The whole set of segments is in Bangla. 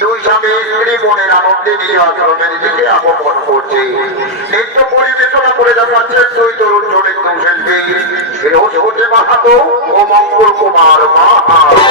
দুই স্বামী স্ত্রী মনের আনন্দে নিজ আশ্রমের দিকে আগমন করছে। নৃত্য পরিবেশনা করে দেখাচ্ছে দুই তরুণ চরিত্র শিল্পী বৃহস্পতি মাহাতো ও মঙ্গল কুমার মাহাতো।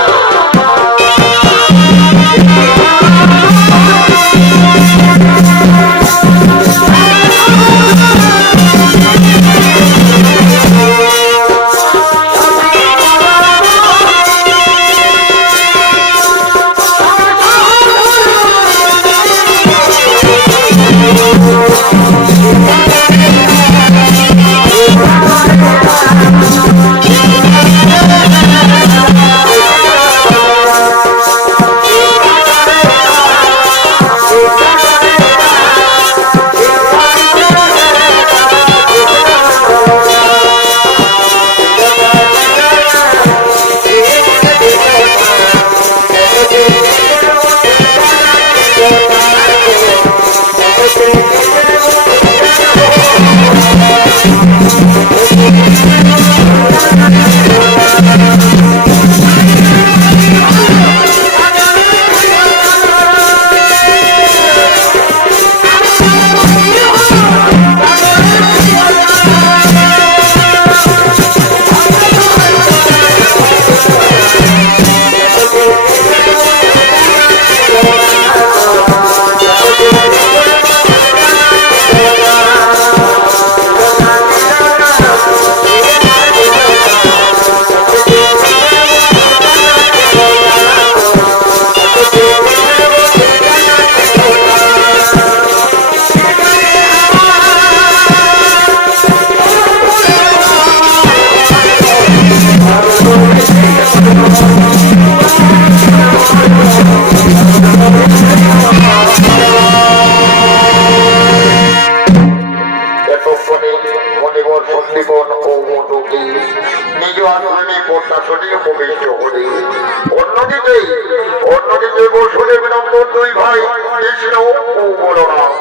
অন্যদিকে বসুদেব নন্দন দুই ভাই কৃষ্ণ ও বলরাম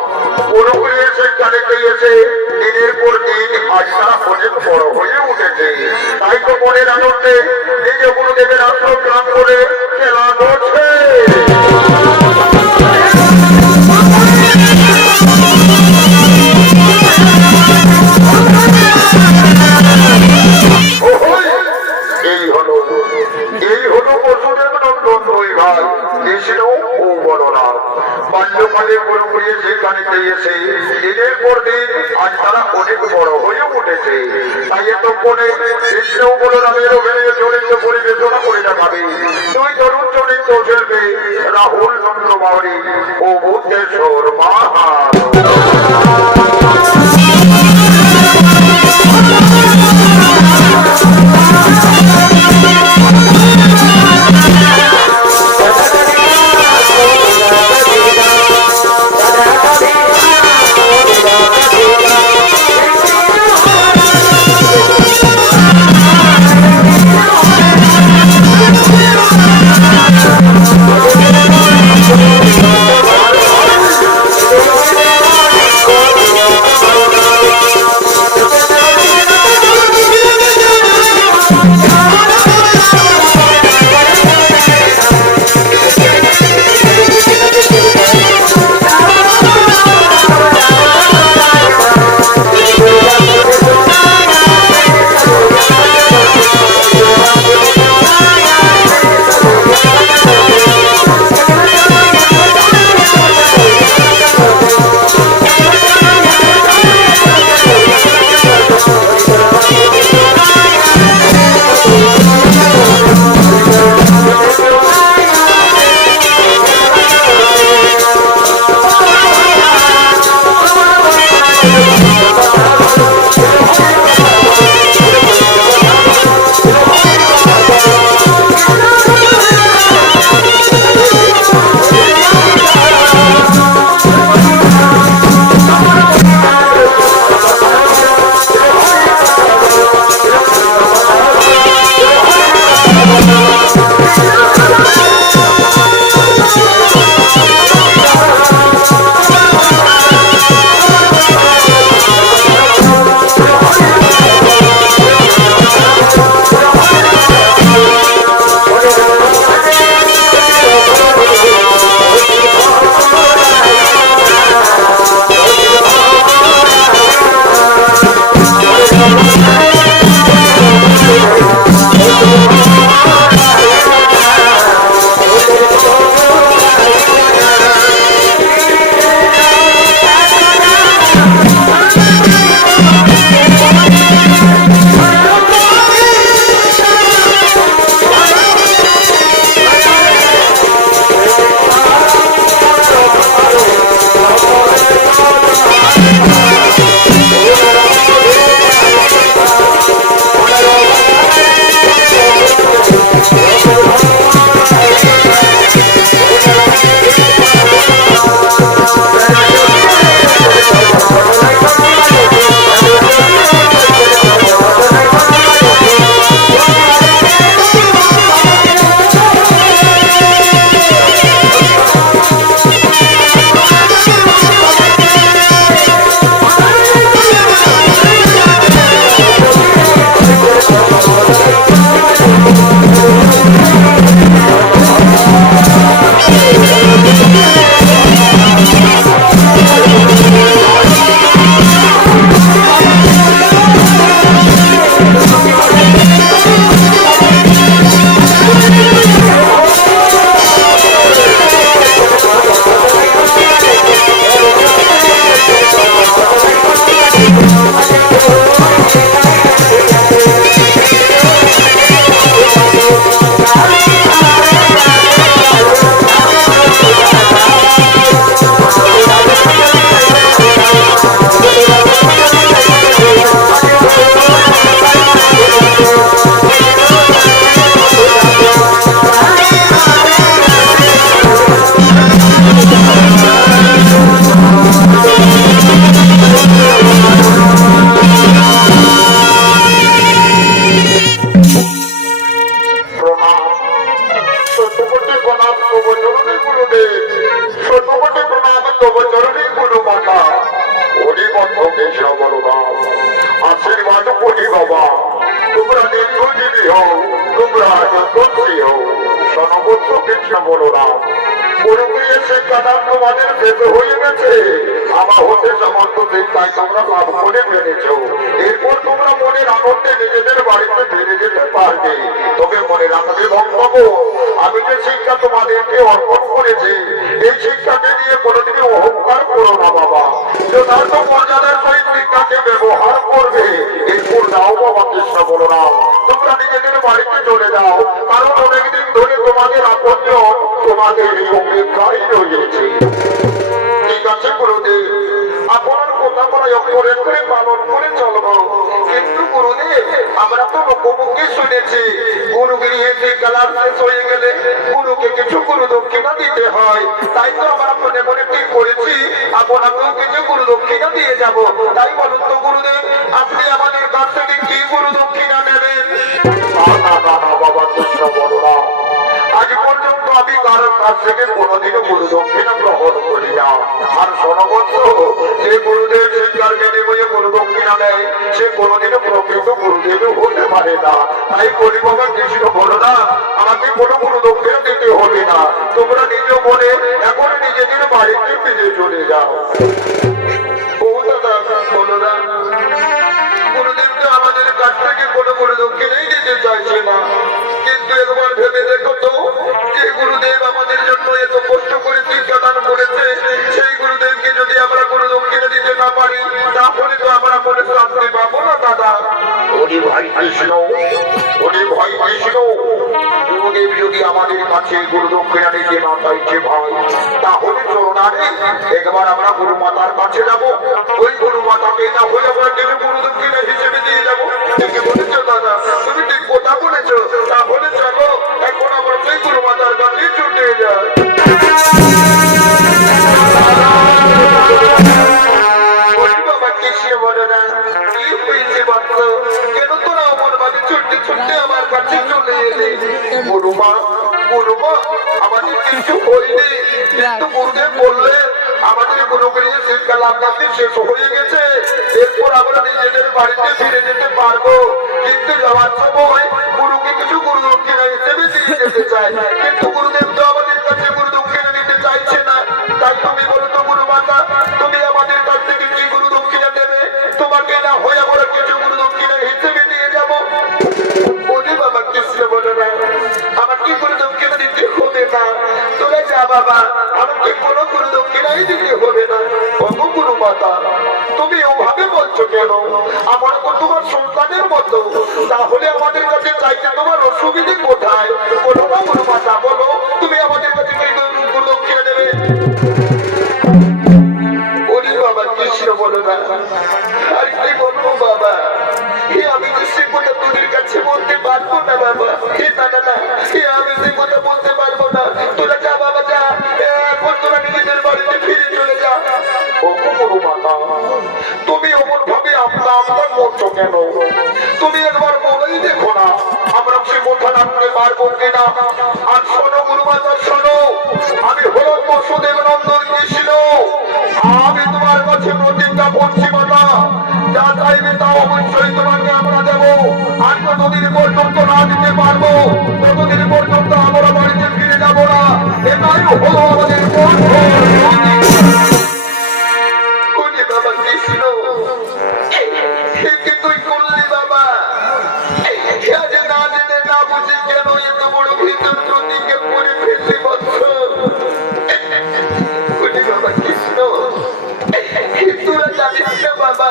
পুরোপুরি এসে কানেতে এসে দিনের পর দিন আজ তারা অনেক বড় হয়ে উঠেছে। তাই তো মনের আনন্দে নিজে গুরুদেবের আশ্রম গ্রাম করে খেলা করছে। এই হলো বসুদেব নন্দন দুই ভাই কৃষ্ণ ও বলরাম। বাল্যকালে পুরোপুরি সেখানে এসে দিনের পর দিন আজ তারা অনেক বড় হয়ে উঠেছে। তাই এতক্ষণে কৃষ্ণ ও বলরামের অভিনয় চরিত্র পরিবেশনা করে দেখাবে দুই তরুণ চরিত্র শিল্পী রাহুল চন্দ্রবাউরি ও বুদ্ধেশ্বর মাহাতো। চরণে গুরু মাতা হরিবন্ধ কৃষ্ণ বলরাম আশীর্বাদ করি বাবা। তোমরা দীর্ঘজীবী হও, তোমরা যশস্বী হও। সনবৎস কৃষ্ণ বলরাম পুরোপুরি শিক্ষাদান তোমাদের শেষ হয়ে গেছে। আমার হতে সমস্ত শিক্ষায় তোমরা লাভ করে ফেলেছ। এরপর তোমরা মনের আনন্দে নিজেদের বাড়িতে ফিরে যেতে পারবে। তবে মনে রাখবে ভক্তব্য, আমি যে শিক্ষা তোমাদেরকে অর্পণ করেছি এই শিক্ষাকে নিয়ে কোনোদিনই অহংকার করো না বাবা। যথার্থ মর্যাদার সহিত শিক্ষাকে ব্যবহার করবে। এরপর যাও বাবা কৃষ্ণ বলরাম, তোমরা নিজেদের বাড়িতে চলে যাও, কারণ অনেকদিন ধরে তোমাদের আপনজন তোমাদের এই অপেক্ষায় রয়েছে। ঠিক আছে গুরুদেব, আপনার কথা বলা অক্ষরের করে পালন করে চলবো। কিন্তু গুরুদেব, আমরা তো লোকমুখে শুনেছি গুরু গৃহে কালার শেষ হয়ে গেলে গুরুকে কিছু গুরু দক্ষিণা দিতে হয়। তাই তো আমরা মনে মনে ঠিক করেছি আপনাকেও কিছু গুরু দক্ষিণা দিয়ে যাব। তাই বলুন তো গুরুদেব, আপনি আমাদের কাছ থেকে কি গুরু দক্ষিণা নেবেন? বাবা কৃষ্ণ বলরাম, আজ পর্যন্ত আমি কারোর কাছ থেকে কোনোদিনও গুরু দক্ষিণা গ্রহণ করি না। আর সনবৎস যে গুরুদেব শিক্ষার বিনিময়ে গুরু দক্ষিণা দেয় সে কোনোদিনও প্রকৃত গুরুদেব হতে পারে না। তাই বলি বাবা কৃষ্ণ বলরাম, আমাকে কোনো গুরু দক্ষিণা দিতে হবে না। তোমরা নিজ মনে এখন নিজেদের বাড়িতে ফিরে চলে যাও। ও দাদা বলরাম, গুরুদেব তো আমাদের কাছ থেকে কোনো গুরু দক্ষিণাই দিতে চাইছে না। কিন্তু একবার ভেবে দেখো তো, যে গুরুদেব আমাদের জন্য এত কষ্ট করে শিক্ষাদান করেছে সেই গুরুদেবকে যদি আমরা গুরু দক্ষিণা দিতে না পারি তাহলে তো আমরা মনে শান্তি পাবো না দাদা। হরি ভাই কৃষ্ণ, হরি ভাই কৃষ্ণ, গুরুদেব যদি আমাদের কাছে গুরু দক্ষিণা নিতে না চাইছে ভাই, তাহলে চরণারে একবার আমরা গুরু মাতার কাছে যাবো। ওই গুরু মাতাকে না হলে আমরা কিছু গুরু দক্ষিণা হিসেবে দিয়ে যাবো। ঠিকই বলেছো দাদা, তুমি ঠিক কথা বলেছো। তাহলে চলো এখন আমরা সেই গুরু মাতার কাছে ছুটে যাই। বাবা কৃষ্ণ বলরা, কি হয়েছে বাচ্চা? কেন তোরা অমন ভাবে ছুটতে ছুটতে আমার কাছে চলে এলে? গুরুমা, গুরুমা, আমাদের কিছু হয়নি, কিন্তু গুরুদেব বললেন আমাদের গুরু গৃহে শিক্ষা লাভ করতে শেষ হয়ে গেছে। এরপর আমরা নিজেদের বাড়িতে ফিরে যেতে পারবো। কিন্তু যাওয়ার সময় গুরুকে কিছু গুরু দক্ষিণা হিসেবে দিয়ে যেতে চাই। কিন্তু গুরুদেব তো আমাদের কাছে গুরু দক্ষিণা দিতে চাইছে না। তাই তুমি বলো তো গুরু মাতা, তুমি আমাদের কাছ থেকে কি গুরু দক্ষিণা দেবে? তোমাকে না হয়ে আমরা কিছু গুরু দক্ষিণা হিসেবে দিয়ে যাবো। বলি বাবা কৃষ্ণ বলে না, আমাকে গুরু দক্ষিণা দিতে হবে না। চলে যা বাবা, আমাকে কোনো গুরু দক্ষিণাই দিতে হবে না। ওগো গুরু মাতা, তুমি ওভাবে বলছো কেন? আমরা তো তোমার সন্তানের মতো। তাহলে আমাদের কাছে চাইতে তোমার অসুবিধে কোথায়? বলো না গুরু মাতা, বলো তুমি আমাদের কাছে কি গুরু দক্ষিণা দেবে? ওরে বাবা কৃষ্ণ বলো না, আর কি বলবো বাবা? আমি তো সে কথা তোদের কাছে বলতে পারবো না বাবা। না, আমি সে কথা বলতে পারবো না। তোরা যা বাবা যা, এখন তোরা নিজেদের বাড়িতে ফিরে চলে যা। ওগো গুরু মাতা, তুমি অমন ভাবে আপনা আপনা করছো কেন? তুমি একবার বলেই দেখো না আমরা সে কথা রাখতে পারবো কিনা। আর শোনো গুরু মাতা, শোনো, আমি হল বসুদেব নন্দন কৃষ্ণ। আমি তোমার কাছে প্রতিজ্ঞা করছি মাতা, যা চাইবে তা অবশ্যই তোমাকে আমরা দেবো। আর যতদিন পর্যন্ত না দিতে পারবো ততদিন পর্যন্ত আমরা বাড়িতে ফিরে যাবো না। এটাই হলো আমাদের বাবা কৃষ্ণ। তুই করলি বাবা, না জেনে না বুঝি কেন এত বড় ভিতর প্রতিজ্ঞা করে ফেললি বৎস? বাবা কৃষ্ণ, তোরা জানিস না বাবা,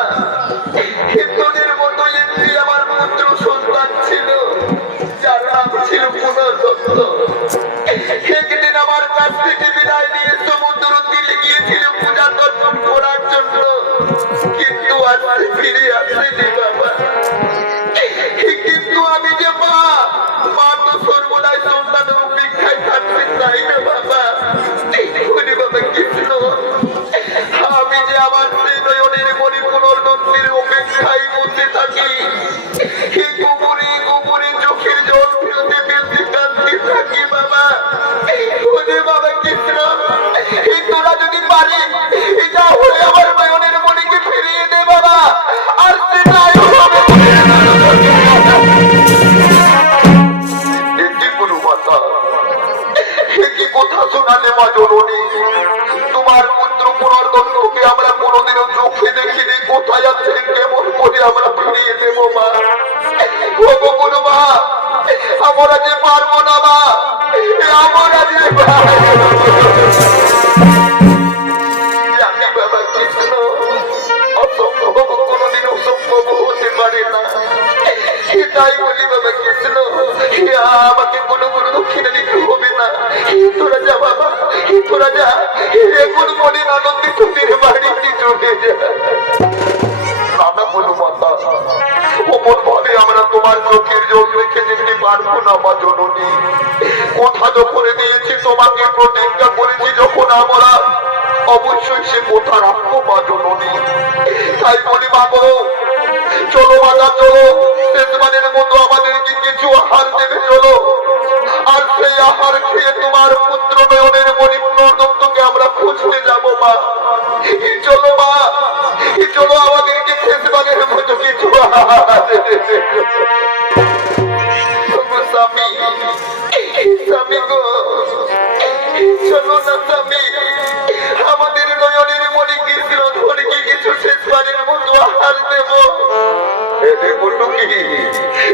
তোদের মতো একটি আমার পুত্র সন্তান ছিল যার নাম ছিল পুনর্দত্ত। একদিন আমার কাছ থেকে বিদায় নিয়ে সমুদ্র তীরে গিয়েছিল পূজা দর্শন করার জন্য, কিন্তু আর ফিরে আসেনি বাবা। কিন্তু আমি যে মা, মা তো সর্বদাই সন্তানের অপেক্ষায় থাকতে চাই না বাবা। বাবা কৃষ্ণ, আমি যে আমার সেই নয়নের মণি পুনর্দত্তের অপেক্ষায় বসে থাকি। গোবরে গোবরে চোখের জল ফেলতে ফেলতে কাঁদতে থাকি বাবা। বাবা কৃষ্ণ, তোরা যদি পারি চোখে দেখিনি কোথায় আছেন কেমন করে আমরা ফিরিয়ে দেবো মা। ও বকুল মা, আমরা যে পারবো না মা, আমরা যে জানি বাবা কৃষ্ণ অসম্ভব কোনোদিন অসম্ভব হতে পারে না। তাই বলি বাবা কৃষ্ণ আমাকে কোনো কোনো দক্ষিণে দিতে হবে না। তোরা যা বাবা, তোরা যা, এখন মনে আনন্দিত ফিরে বাড়িতে চলে যা। নানা বলু মাতা, ওপর ভাবে আমরা তোমার চোখের জল রেখে যেতে পারবো না মা জননী। কথা তো করে দিয়েছি তোমাকে, প্রতিজ্ঞা করেছি যখন আমরা অবশ্যই সে কথা রাখবো মা জননী। তাই বলি বাবু চলো মাতা চলো, শেষবারের মতো আমাদেরকে কিছু আহার দেবে চলো। আর সেই আহার খেয়ে তোমার পুত্র নয়নের মণিপুর দত্তকে আমরা খুঁজতে যাবো মা। চলো মা, চলো আমাদেরকে শেষবারের মতো কিছু স্বামী, স্বামী গো চলো না স্বামী, আমাদের নয়নের মণি কৃষ্ণ ধরকে কিছু শেষবারের মতো আহার দেব।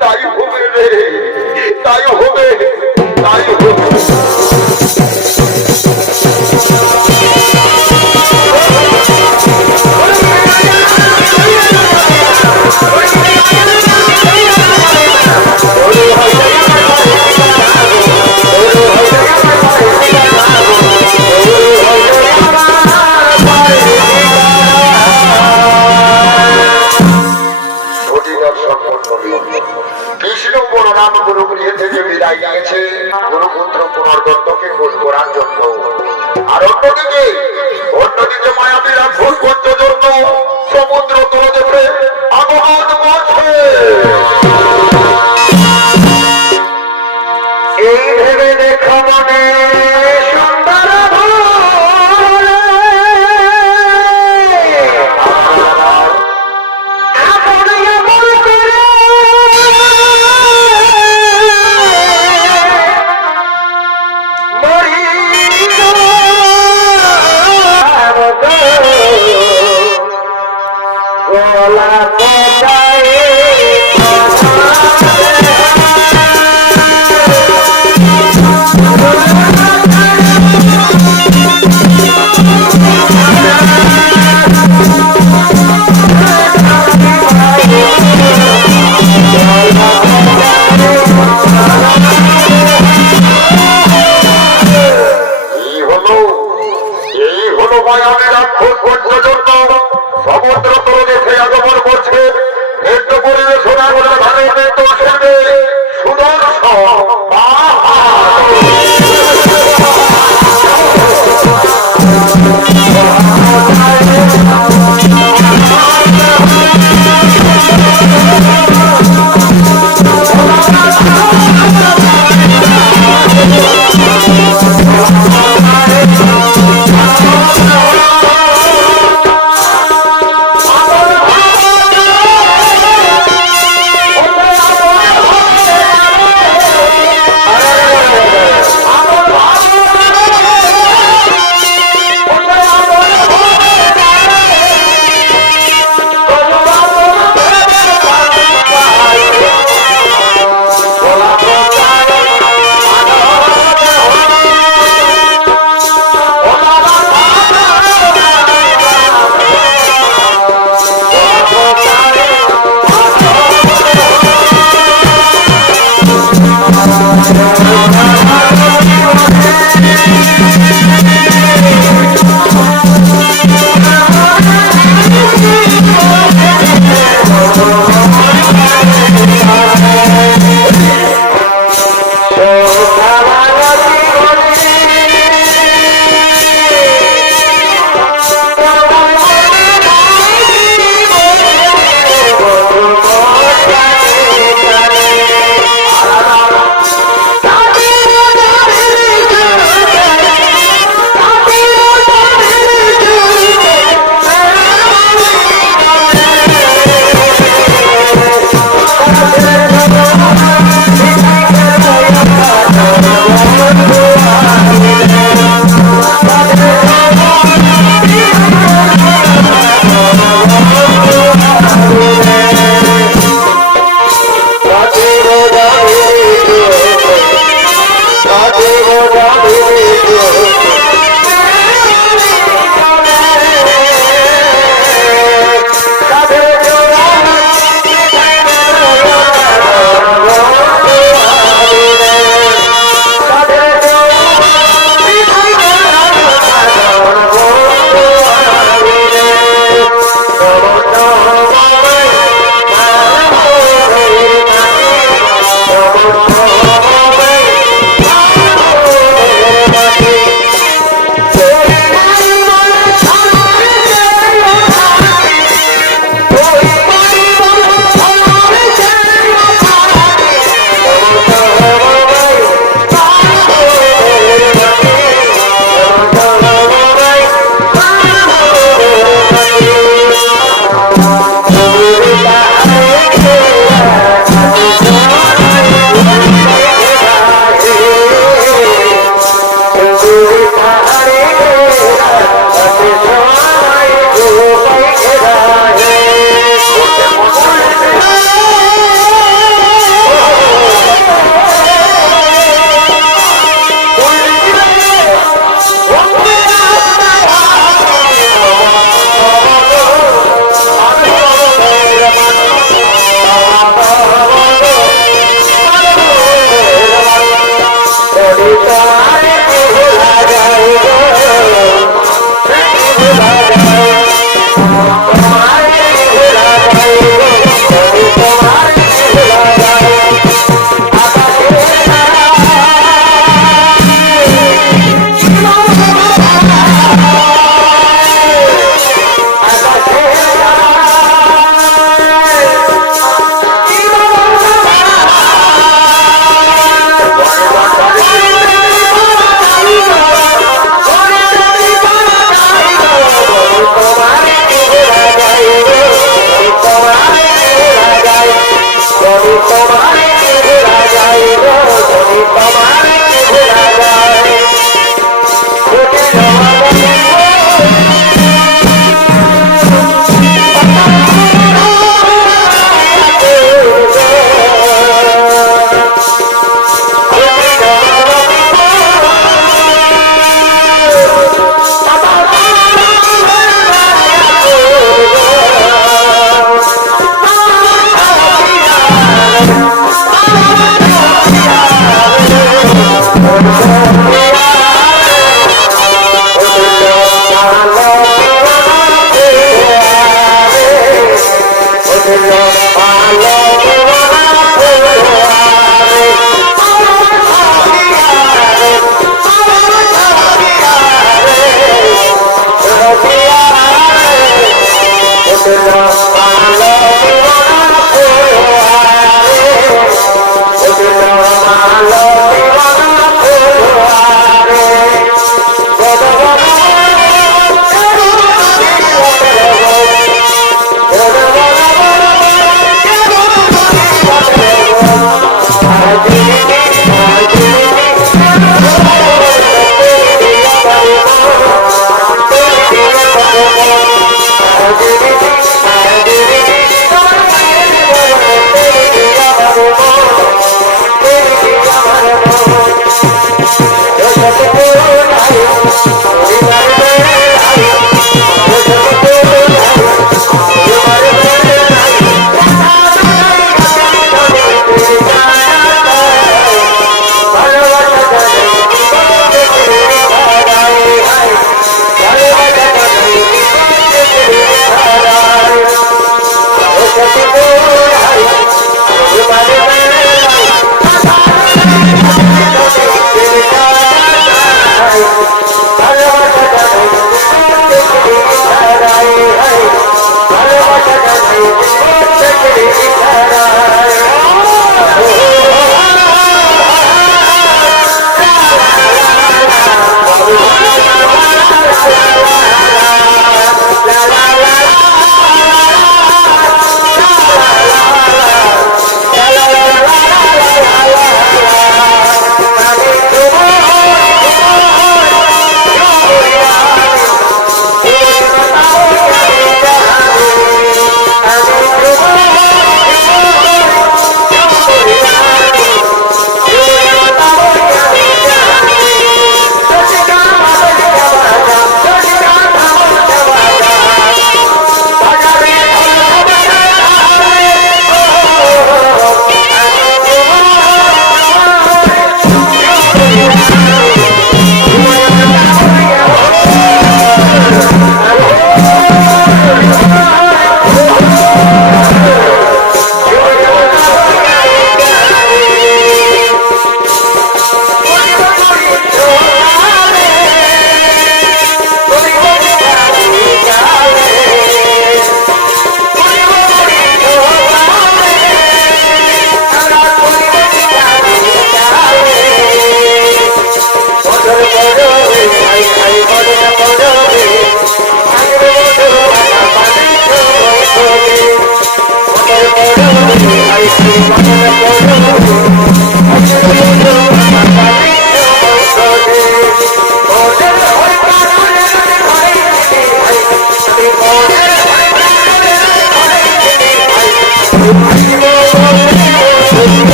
তাই হবে রে, তাই হবে, তাই হবে। কৃষ্ণ বলরাম গুরুগৃহ থেকে বিদায় নিয়েছে গুরুপুত্র পুনর্দত্তকে খোঁজ করার জন্য। আর অন্যদিকে মায়াবীরা খোঁজ করতে জন্য সমুদ্র তলদেশে আগমন করছে। এই ভেবে দেখা মনে সুন্দর সমুদ্র তলদেশে আগমন করছে। নৃত্য পরিবেশনা করে ভালো নৃত্য শুনবে সুদর্শন।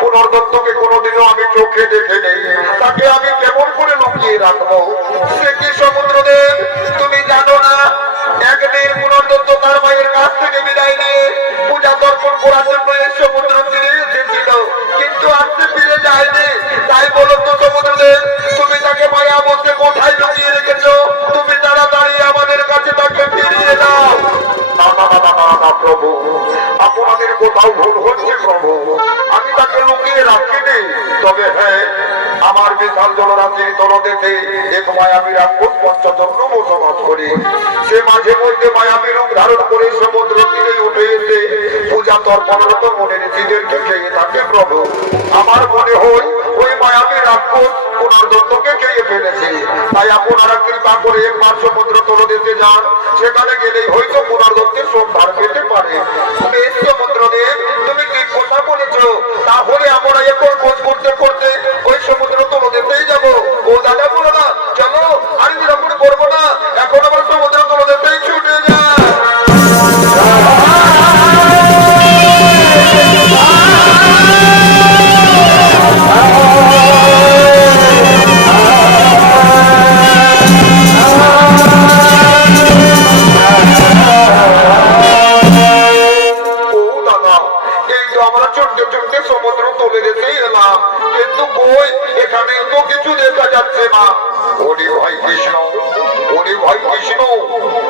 পুনর্দত্তকে কোনোদিনও আমি চোখে দেখে নেই, তাকে আমি কেমন রাখবো। সে কি সমুদ্রদেব, তুমি জানো না একদিন পুনর্দত্ত তার মায়ের কাছ থেকে বিদায় নিয়ে পূজা তর্পণ করার জন্য এই সমুদ্র তীরে এসেছিল, কিন্তু আজকে ফিরে যায়নি। তাই বলো তো সমুদ্রদেব, তুমি তাকে মায়া বসে কোথায় লুকিয়ে রেখেছো? তুমি তাড়াতাড়ি আমাদের কাছে তাকে ফিরিয়ে দাও। না না না না না প্রভু, আপনাদের কোথাও ভুল হচ্ছে প্রভু। আমি তাকে লুকিয়ে রাখিনি, তবে হ্যাঁ, আমার বিশাল জলরাশির তলদেশে এক মায়াবী রাক্ষস পঞ্চজন্য বসবাস করি। সে মাঝে মধ্যে মায়াবী রূপ ধারণ করে সমুদ্র তীরে উঠে এসে পূজা তর্পণরত মনের ঋষিদেরকে খেয়ে থাকে প্রভু। আমার মনে হয় ওই মায়াবী রাক্ষস পুনর্দত্তকে খেয়ে ফেলেছে। তাই আপনারা কৃপা করে একবার সমুদ্র তলদেশে যান, সেখানে গেলেই হয়তো পুনর্দত্তের সন্ধান পেতে পারে। বেশ সমুদ্রদেব, তুমি ঠিক কথা বলেছ। তাহলে আমরা এখন খোঁজ করতে করতে ওই সমুদ্র তলদেশেই যাবো। ও দাদা বলো না, চলো আর বিলম্ব করবো না, এখন আমরা সমুদ্র তলদেশেই ছুটে যাই। সমুদ্র তলে যেতেই এলাম, কিন্তু বই এখানে তো কিছু দেখা যাচ্ছে না। ওরে ভাই কৃষ্ণ, ওরে ভাই কৃষ্ণ,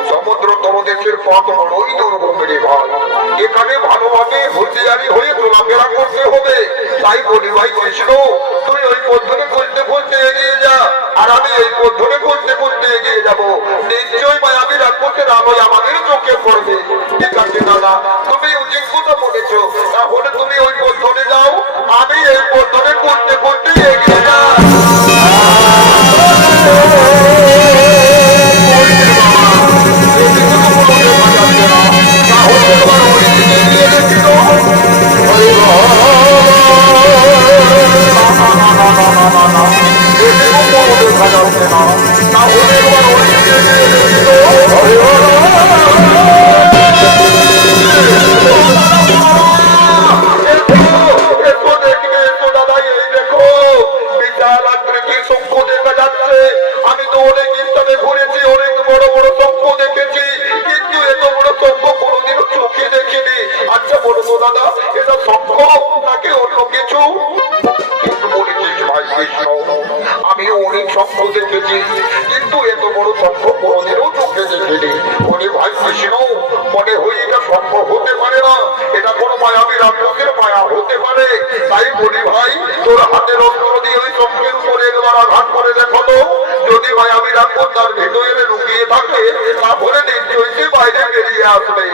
সমুদ্র তলদেশের পথ বড়ই দুর্গম রে ভাই। এখানে ভালোভাবে হুঁশিয়ারি হয়ে চলাফেরা করতে হবে। তাই বলি ভাই কৃষ্ণ, তুই ওই পথে খুঁজতে খুঁজতে এগিয়ে যা, আর আমি এই পথে খুঁজতে খুঁজতে এগিয়ে যাব। নিশ্চয়ই মায়াবী রাক্ষসের আলোয় আমাদের চোখে পড়বে। ঠিক আছে দাদা, তুমি উচিত কথা বলেছো। তাহলে তুমি ওই পথে যাও, আমি এই পথে খুঁজতে খুঁজতে এগিয়ে যাই। আমি তো অনেক স্থানে ঘুরেছি, অনেক বড় বড় শঙ্খ দেখেছি, কিন্তু এত বড় শঙ্খ কোনোদিনও চোখে দেখিনি। আচ্ছা বলো তো দাদা, এটা শঙ্খ নাকি অন্য কিছু? আমি অনেক শঙ্খ দেখেছি, কিন্তু এত বড় শঙ্খ কোনোদিনও চোখে দেখিনি। বলি ভাই কৃষ্ণ, মনে হয় এটা শঙ্খ হতে পারে না, এটা কোনো মায়াবী রাক্ষসের মায়া হতে পারে। তাই বলি ভাই, তোর হাতের অস্ত্র দিয়ে ওই শঙ্খের উপরে একবার আঘাত করে দেখো তো। যদি মায়াবী রাক্ষস তার ভেতরে লুকিয়ে থাকে, তাহলে নিশ্চয়ই সে বাইরে বেরিয়ে আসবে।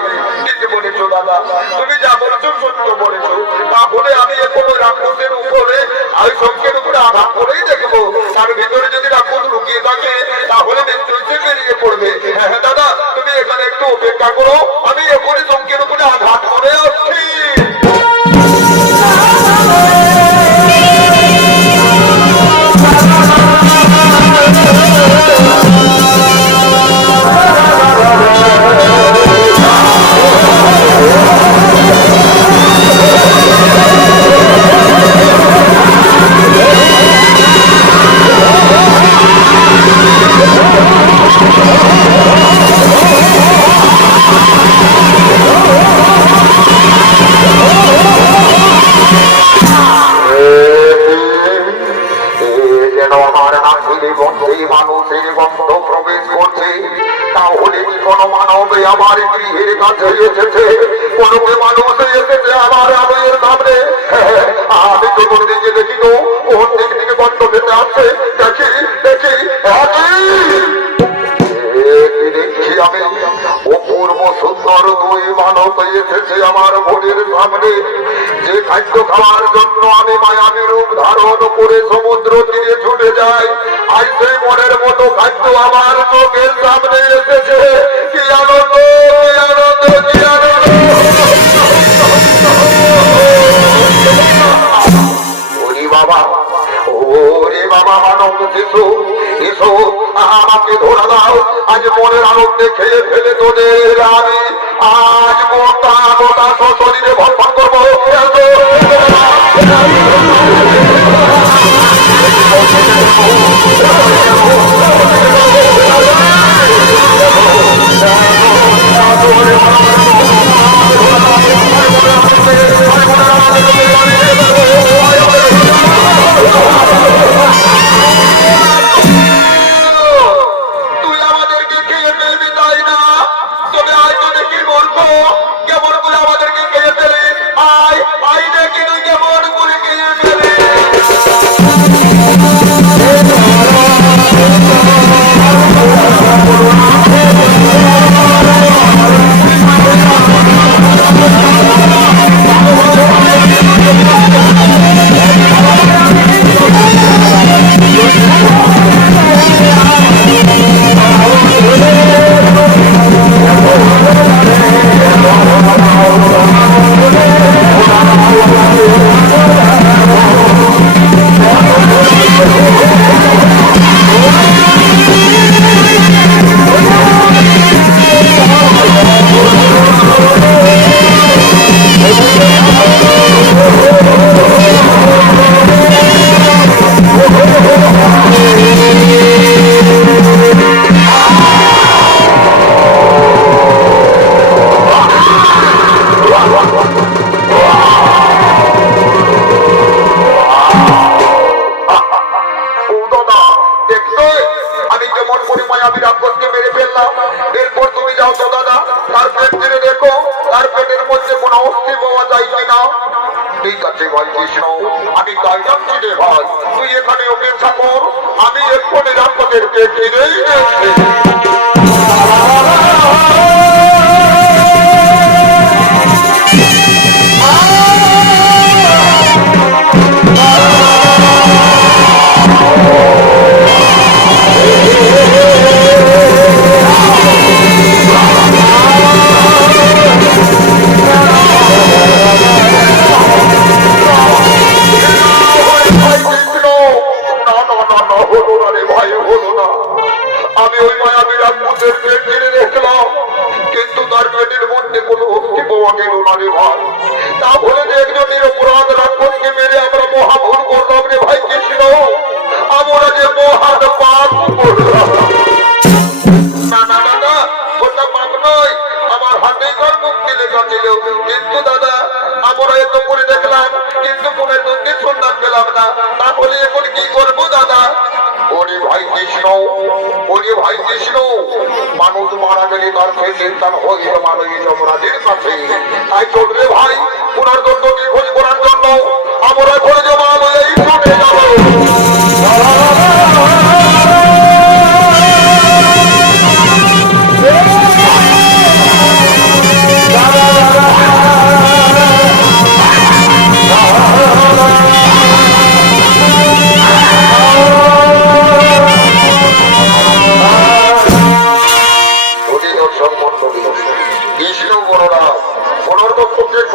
ঠিক বলেছো দাদা, তুমি যা বলেছো সত্য বলেছো। তাহলে আমি এখন ওই রাক্ষসের উপরে, ওই শঙ্খের উপরে আঘাত করেই দেখবো। তার ভিতরে যদি রাক্ষস লুকিয়ে থাকে, তাহলে নিশ্চয়ই সে বেরিয়ে পড়বে। হ্যাঁ দাদা, তুমি এখানে একটু অপেক্ষা করো, আমি এখনই শঙ্খের উপরে আঘাত করে আসছি। আমার গৃহের কাছে এসেছে, কোন মানুষ এসেছে আমার আলোয়ের সামনে। আমি চতুর্দিকে দেখি তো কোন দিক থেকে গন্ধ পেতে আসছে। দেখি দেখি দেখছি আমি অপূর্ব সুন্দর দুই মানব এসেছে আমার ভোরের সামনে। যে খাদ্য খাওয়ার জন্য আমি মায়াবী রূপ ধারণ করে সমুদ্র তীরে ছুটে যাই, আজ সেই মনের মতো খাদ্য আমার চোখের সামনে এসেছে। কি আনন্দ, কি আনন্দ, কি আনন্দ! ওরে বাবা, ওরে বাবা মানব শিশু, এসো আমাকে ধরা দাও। আজ মনের আনন্দে খেয়ে ফেলে তোদের আমি আজ গোটা গোটা শরীরে ভরপান করবো। এসো আমি এক্ষুনি আপনাদেরকে ফিরেই গেছি। আমি ওই মায়াবী রাজপুতের পেট ছেড়ে দেখলাম, কিন্তু তার পেটের মধ্যে কোনো অস্থি পাওয়া গেল না রে ভাই। তাহলে যে একজন নিরপরাধ রাজপুতকে মেরে আমরা মহাভুল করলাম রে ভাই কৃষ্ণ, আমরা যে মহান পাপ করলাম। না না না না, ওটা পাপ নয়, আমার হাতে কর মুক্তি লেখা ছিল। কিন্তু দাদা আমরা এত করে দেখলাম, কিন্তু কোনো দুঃখের সন্ধান পেলাম না। তাহলে এখন কি করবো দাদা? ওরে ভাই কৃষ্ণ, ওরে ভাই কৃষ্ণ, মানুষ মারা গেলে তার ফেসিস্তান হয়ে মারা যমরাজের কাছে। তাই চলবে ভাই পুনর্দণ্ডকে খোঁজ করার জন্য আমরা ঘরে জমা হয়ে চলে যাবো।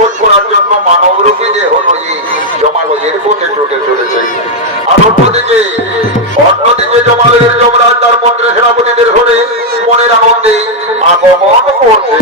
খোঁজ করার জন্য মানবরূপী দেহ নয় জমালয়ের পথে ছুটে চলেছে। আর অন্যদিকে জমালয়ের যমরাজ তার মন্ত্রে সেনাপতিদের ধরে মনের আনন্দে আগমন করছে।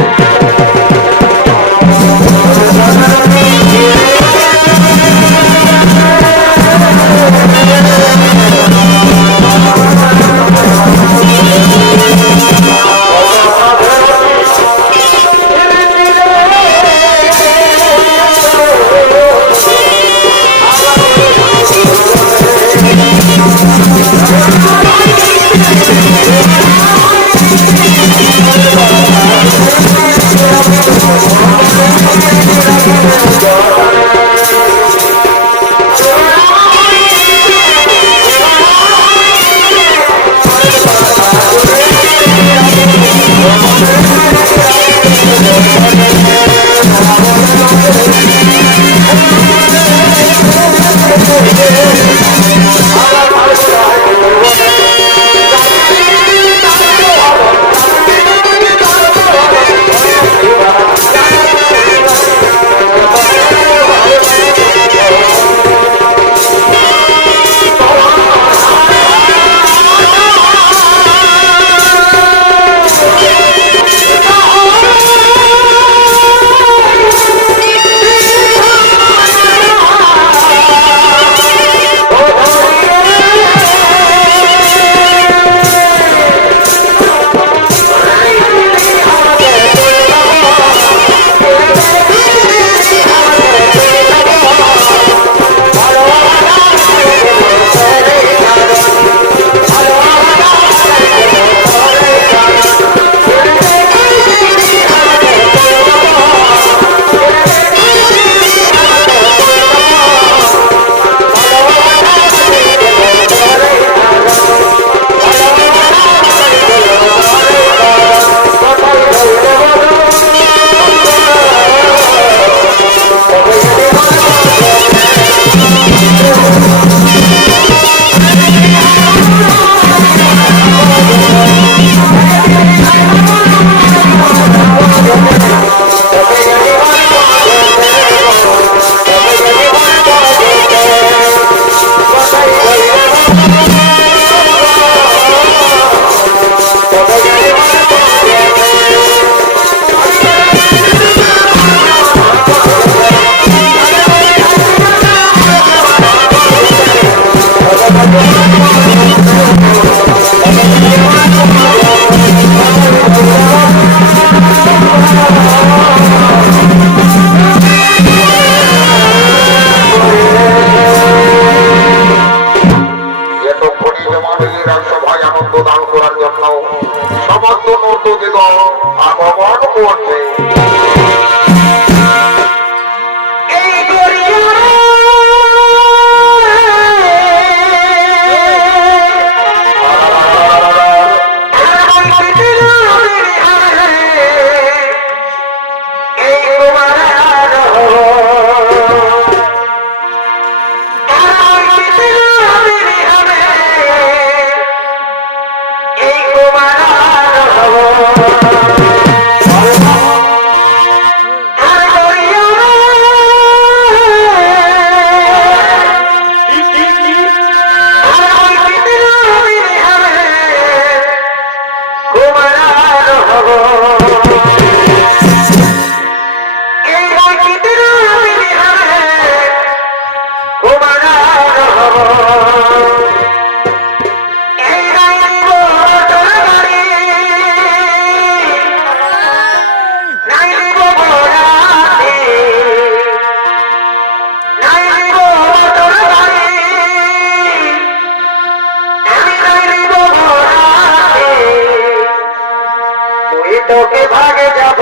তোকে ভাগে যাব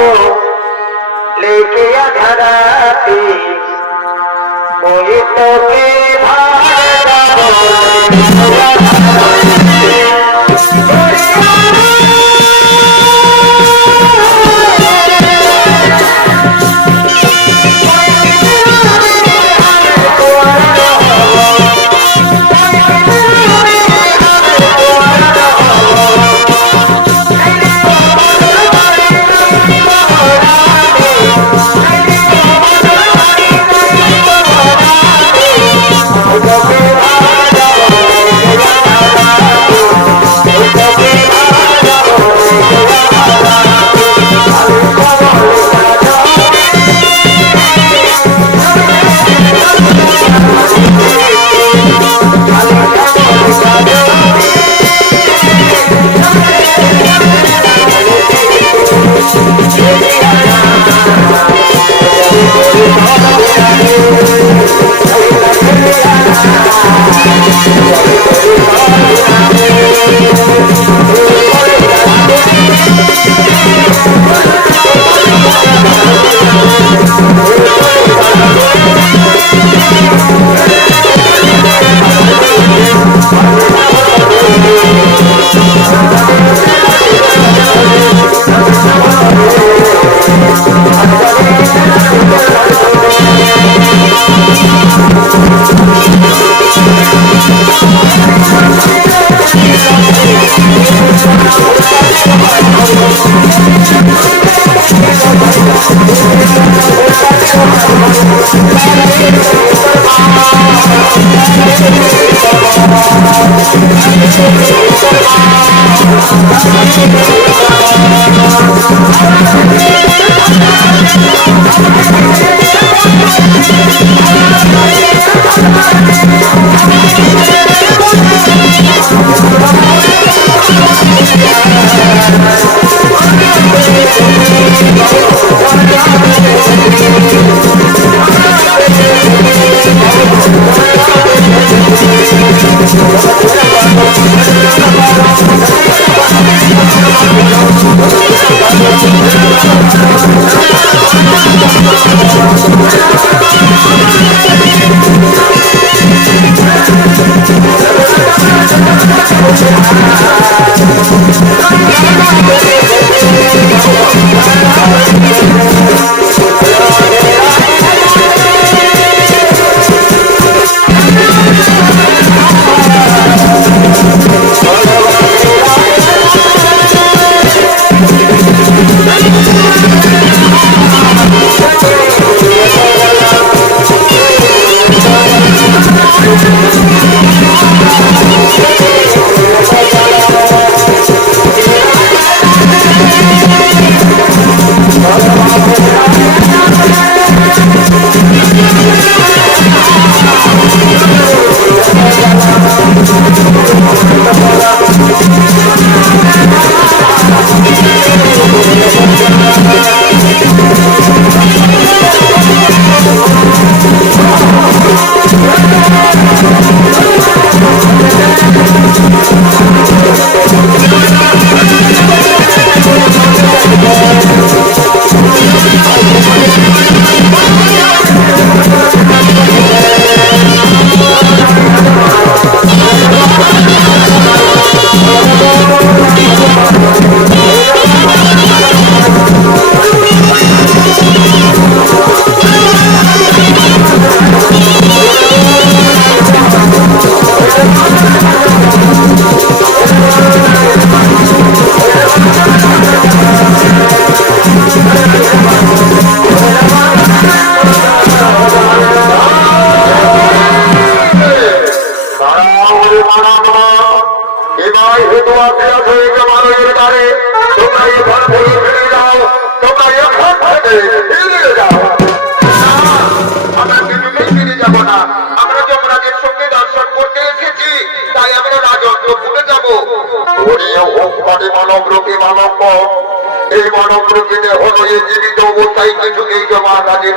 लेके आधाराती ওই তোকে ভাগে যাব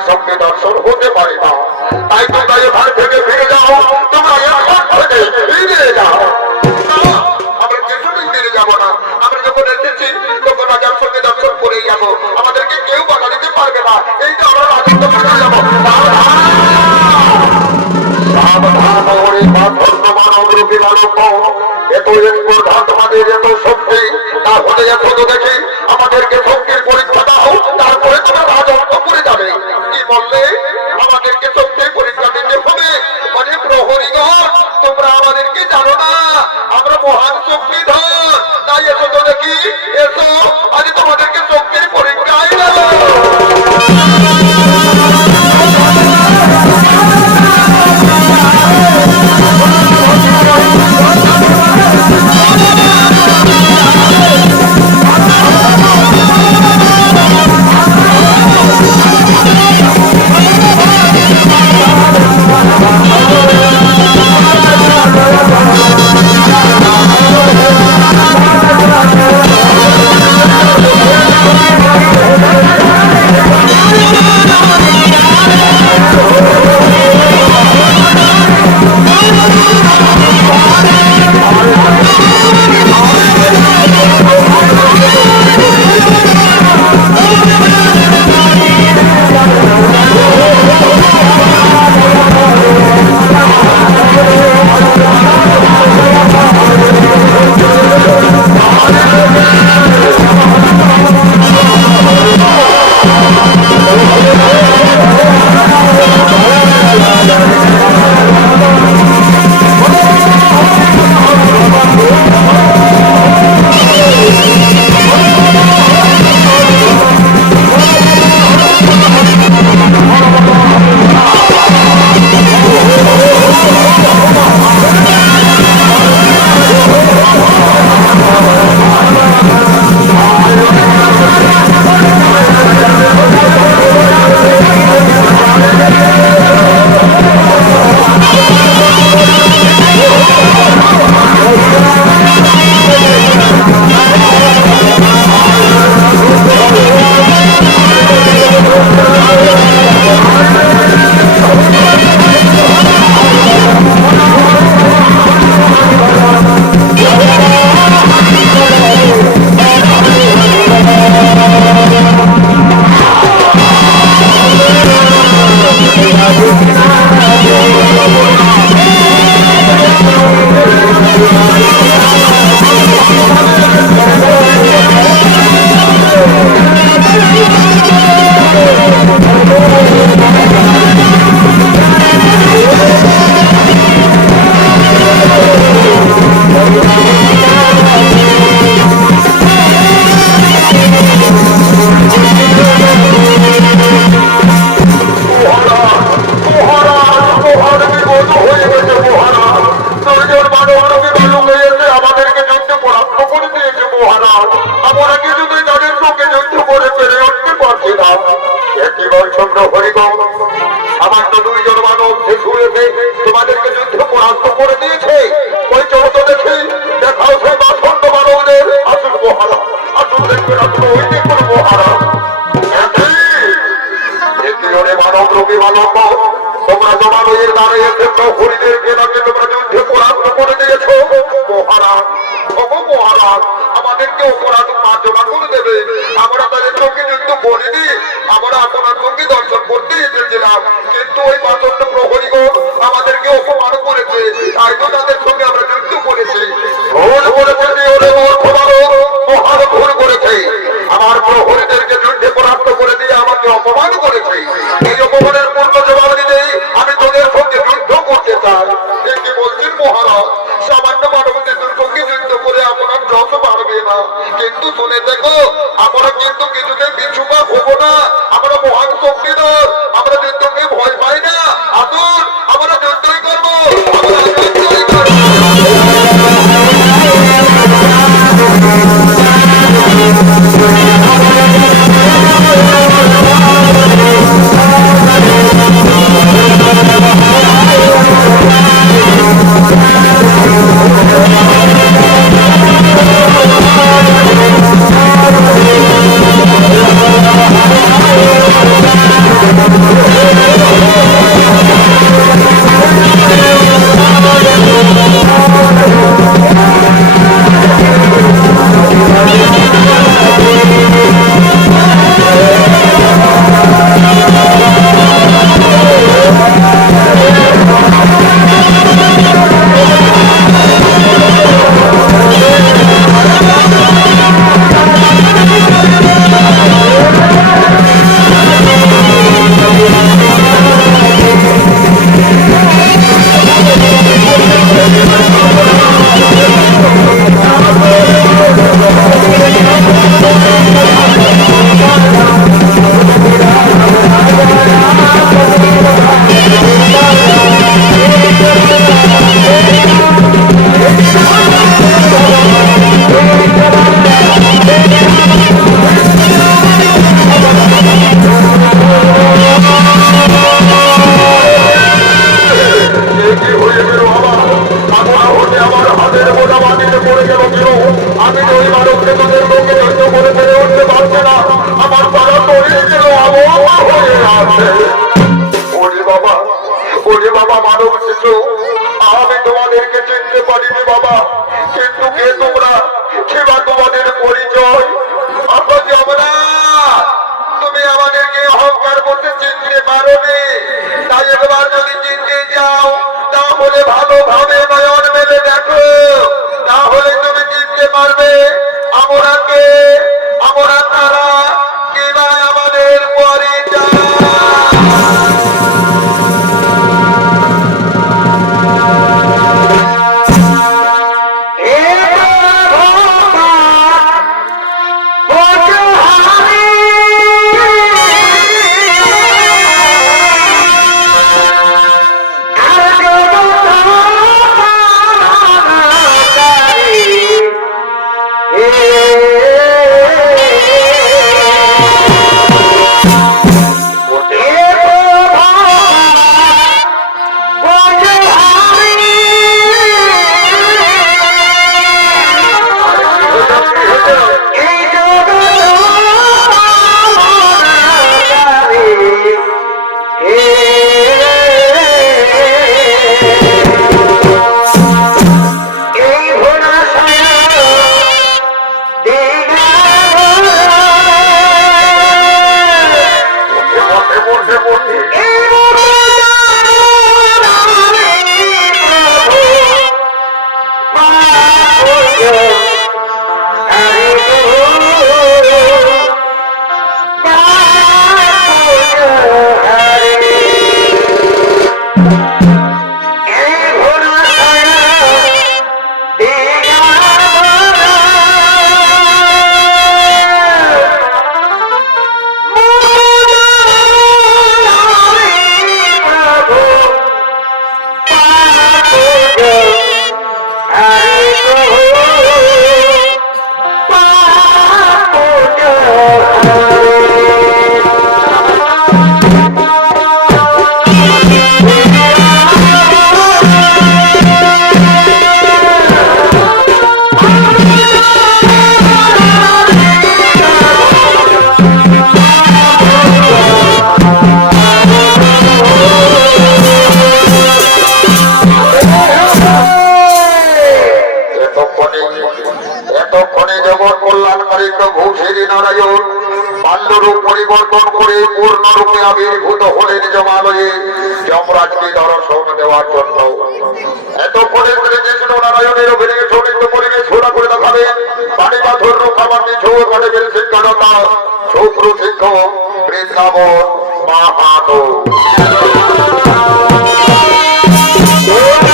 সঙ্গে দর্শন হতে পারে না তাই তোমরা এখান থেকে ফিরে যাও তোমরা ফিরে যাও আমরা যেখানেই ফিরে যাবো না আমরা যখন এসেছি তখন রাজার সঙ্গে দর্শন করে তাই এখন দেখি আমাদেরকে শক্তির পরীক্ষা দাও, তারপরে তোমরা রাজত্ব করে যাবে। কি বললে? আমাদেরকে শক্তির পরীক্ষা দিতে হবে? মানে প্রহরীগণ, তোমরা আমাদেরকে জানো না আমরা মহান শক্তিধর, তাই এসো তো দেখি, এসো আজ তোমাদেরকে শক্তির পরীক্ষায় দেব। আমার তো দুইজন মানব শিশু এসে তোমাদেরকে যুদ্ধ পরাস্ত করে দিয়েছে। ওই চলো তো দেখি, দেখাও সেই বাসন্ড মানবদের। আসুন মহারাজ, আসুন দেখবেন, আসুন ওই দেখুন মহারাজ। মানব রোগী মানব, তোমরা জমালয়ের দ্বারে এসে প্রহরীদেরকে নাকি তোমরা যুদ্ধে পরাস্ত করে দিয়েছ। মহারাজ, ওগো মহারাজ, আমাদেরকে অপরাধ মার্জনা করে দেবে। আমরা তাদের সঙ্গে যুদ্ধ করিনি, আমরা আপনার সঙ্গে দর্শন করতে এসেছিলাম, কিন্তু ওই প্রচন্ড প্রহরীগণ আমাদেরকে অপমান করেছে, তাই তো তাদের সঙ্গে আমরা যুদ্ধ করেছি। ভুল করেছে, মহান ভুল করেছে। আমার প্রহরীদেরকে যুদ্ধে পরাস্ত করে দিয়ে আমাকে অপমান করেছে। এই অপমানের পূর্ণ জবাব দিতে আমি তোদের সঙ্গে যুদ্ধ করতে চাই। কি বলছেন মহারাজ? সামান্য মানবদের সঙ্গে যুদ্ধ করে আপনার যত পারবে না, কিন্তু শুনে দেখো, আমরা কিন্তু কিছুতে পিছু পা হবো না। আমরা মহান শক্তিধর, আমরা যুদ্ধকে ভয় পাই না। আসুন, আমরা যুদ্ধই করবো, আমরা যুদ্ধই করবো। আমি তো ওই মানুষকে তোদের লোকে সহ্য করে ফেলে উঠতে পারছে না, আমার পাড়া তৈরি ছিল আবহাওয়া হয়ে আছে। ওরে বাবা, ওরে বাবা, মানব শিশু, আমি তোমাদেরকে চিনতে পারিনি বাবা, কিন্তু কে তোমরা, সেবা তোমাদের পরিচয়? আমরা আমরা তুমি আমাদেরকে অহংকার করতে চিনতে পারোনি, তাই একবার যদি চিনতে যাও তাহলে ভালোভাবে নয়ন মেলে দেখো, তাহলে তুমি চিনতে পারবে আমরা কে, আমরা তারা, কিবা আমাদের পরিচয়। এতক্ষণে জগৎ কল্যাণকারী প্রভু শ্রী নারায়ণ বাল্যরূপ পরিবর্তন করে পূর্ণরূপে আবির্ভূত হলেন জমালয়ে যমরাজকে দর্শন দেওয়ার জন্য। এতক্ষণে শ্রীকৃষ্ণ নারায়ণের অভিনয় সৌমিত্র পরিবেশ ঘোরা করে দেখাবেন পানি পাথর রক্ষাবান্তি ছৌ কাটেবেন শিক্ষানতা শত্রু শিক্ষক বৃন্দাবন মাহাতো। Oh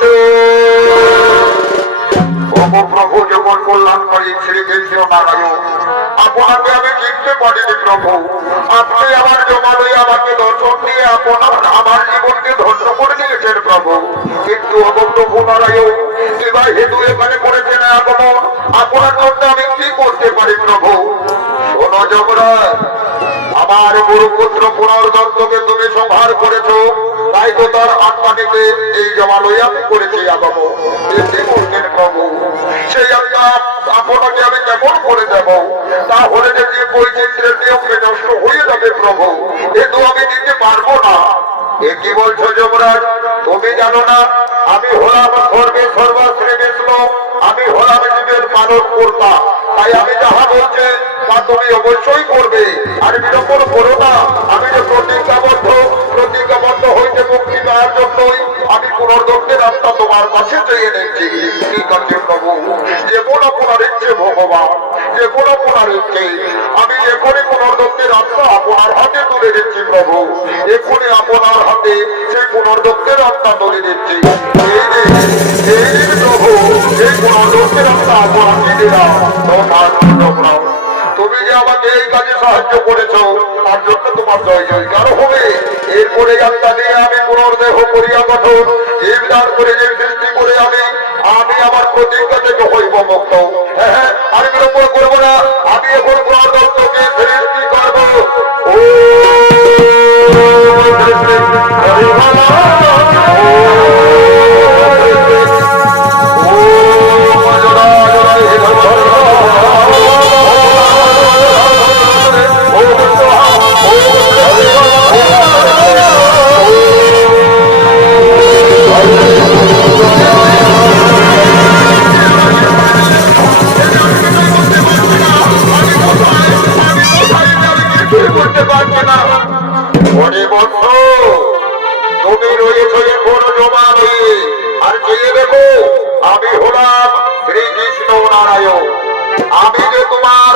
বন্ধু ওগো প্রভু যখন কল্যাণকারী শ্রীকৃষ্ণ নারায়ণ আপনাকে আমি চিনতে পারিনি প্রভু, আপনি আমার জমা লই আমাকে দর্শন দিয়ে আপনার আমার জীবনকে ধন্য করে দিয়েছেন প্রভু। কিন্তু ওগো প্রভু নারায়ণ এবার হেতু এখানে করেছেন আগমন, আপনার জন্য আমি কি করতে পারি প্রভু? শোনো যমরাজ, আমার গুরুপুত্র পুনর্দত্তকে তুমি সংহার করেছো, তাই তো তার আত্মা নিতে এই জমালয় আমি করেছি আগমন। এতে বলতেন প্রভু, সেই আত্মা আপনাকে আমি কেমন করে দেব? তাহলে যে বৈচিত্র্যের নিয়মকে নষ্ট হয়ে যাবে প্রভু, এ তো আমি দিতে পারবো না। এ কি বলছো যমরাজ? তুমি জানো না আমি হলাম সর্বশ্রেষ্ঠ, আমি হলাম জীবের মানব কর্তা, তাই আমি যাহা বলছি তা তুমি অবশ্যই করবে। আর বিড়ম্বন করো না, আমি যে প্রতিজ্ঞাবদ্ধ হইতে মুক্তি পাওয়ার জন্যই আমি পুনর্দত্তের আত্মা তোমার কাছে চেয়ে নিচ্ছি। ঠিক আছে প্রভু, যেমন আপনার ইচ্ছে ভগবান, যেমন আপনার ইচ্ছে। আমি এখনই পুনর্দত্তের আত্মা আপনার হাতে তুলে দিচ্ছি প্রভু, এখনই আপনার হাতে সেই পুনর্দত্তের আত্মা তুলে দিচ্ছি। এই দিন প্রভু, এই পুনর্দত্তের আত্মা আপনাকে দিলাম তোমার জন্য। তুমি যে আমাকে এই কাজে সাহায্য করেছো তার জন্য তোমার জয় জয়কার হবে। এরপরে আত্মা দিয়ে আমি পুনর্দেহ করিয়া গঠন জীবদান করে যে সৃষ্টি করে আমি আমার প্রতিজ্ঞা থেকে হইব মুক্ত। হ্যাঁ, আমি বিলম্ব করবো না, আমি এখন পুনর্দত্তকে সৃষ্টি করবো। ও তুমি রয়েছ এখন জমা রয়ে, আর চেয়ে দেখো আমি হলাম শ্রীকৃষ্ণ নারায়ণ। আমি যে তোমার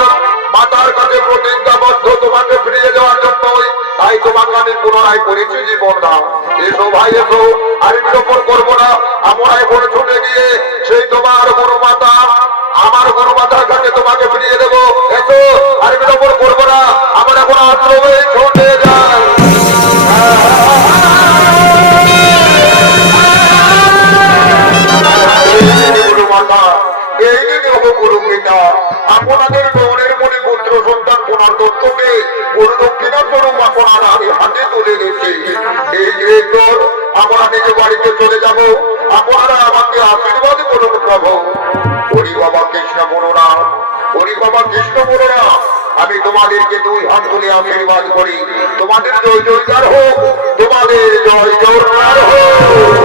মাতার কাছে প্রতিজ্ঞাবদ্ধ তোমাকে ফিরিয়ে দেওয়ার জন্যই, তাই তোমাকে আমি পুনরায় করেছি জীবন দান। এসো ভাই এসো, আর বিলোপন করবো না। আমরা এখন ছুটে গিয়ে সেই তোমার গুরু মাতা, আমার গুরু মাতার কাছে তোমাকে ফিরিয়ে দেবো। এসো, আর বিলোপন করবো না। আমার এখন আশ্রমে ছুটে যাই। এই দিনে গুরু পিতা আপনাদের গৌরের মনে পুত্র সন্তান পুনর্দত্তকে গুরু দক্ষিণা স্বরূপ আপনার আমি হাতে তুলে দিচ্ছি। এই গ্রেটর আমরা নিজ বাড়িতে চলে যাব, আপনারা আমাকে আশীর্বাদ করুন প্রভু। হরি বাবা কৃষ্ণ বলরা, হরি বাবা কৃষ্ণ বলরা, আমি তোমাদেরকে দুই হাত তুলে আশীর্বাদ করি। তোমাদের জয় জয়কার হোক, তোমাদের জয় জয়কার হোক।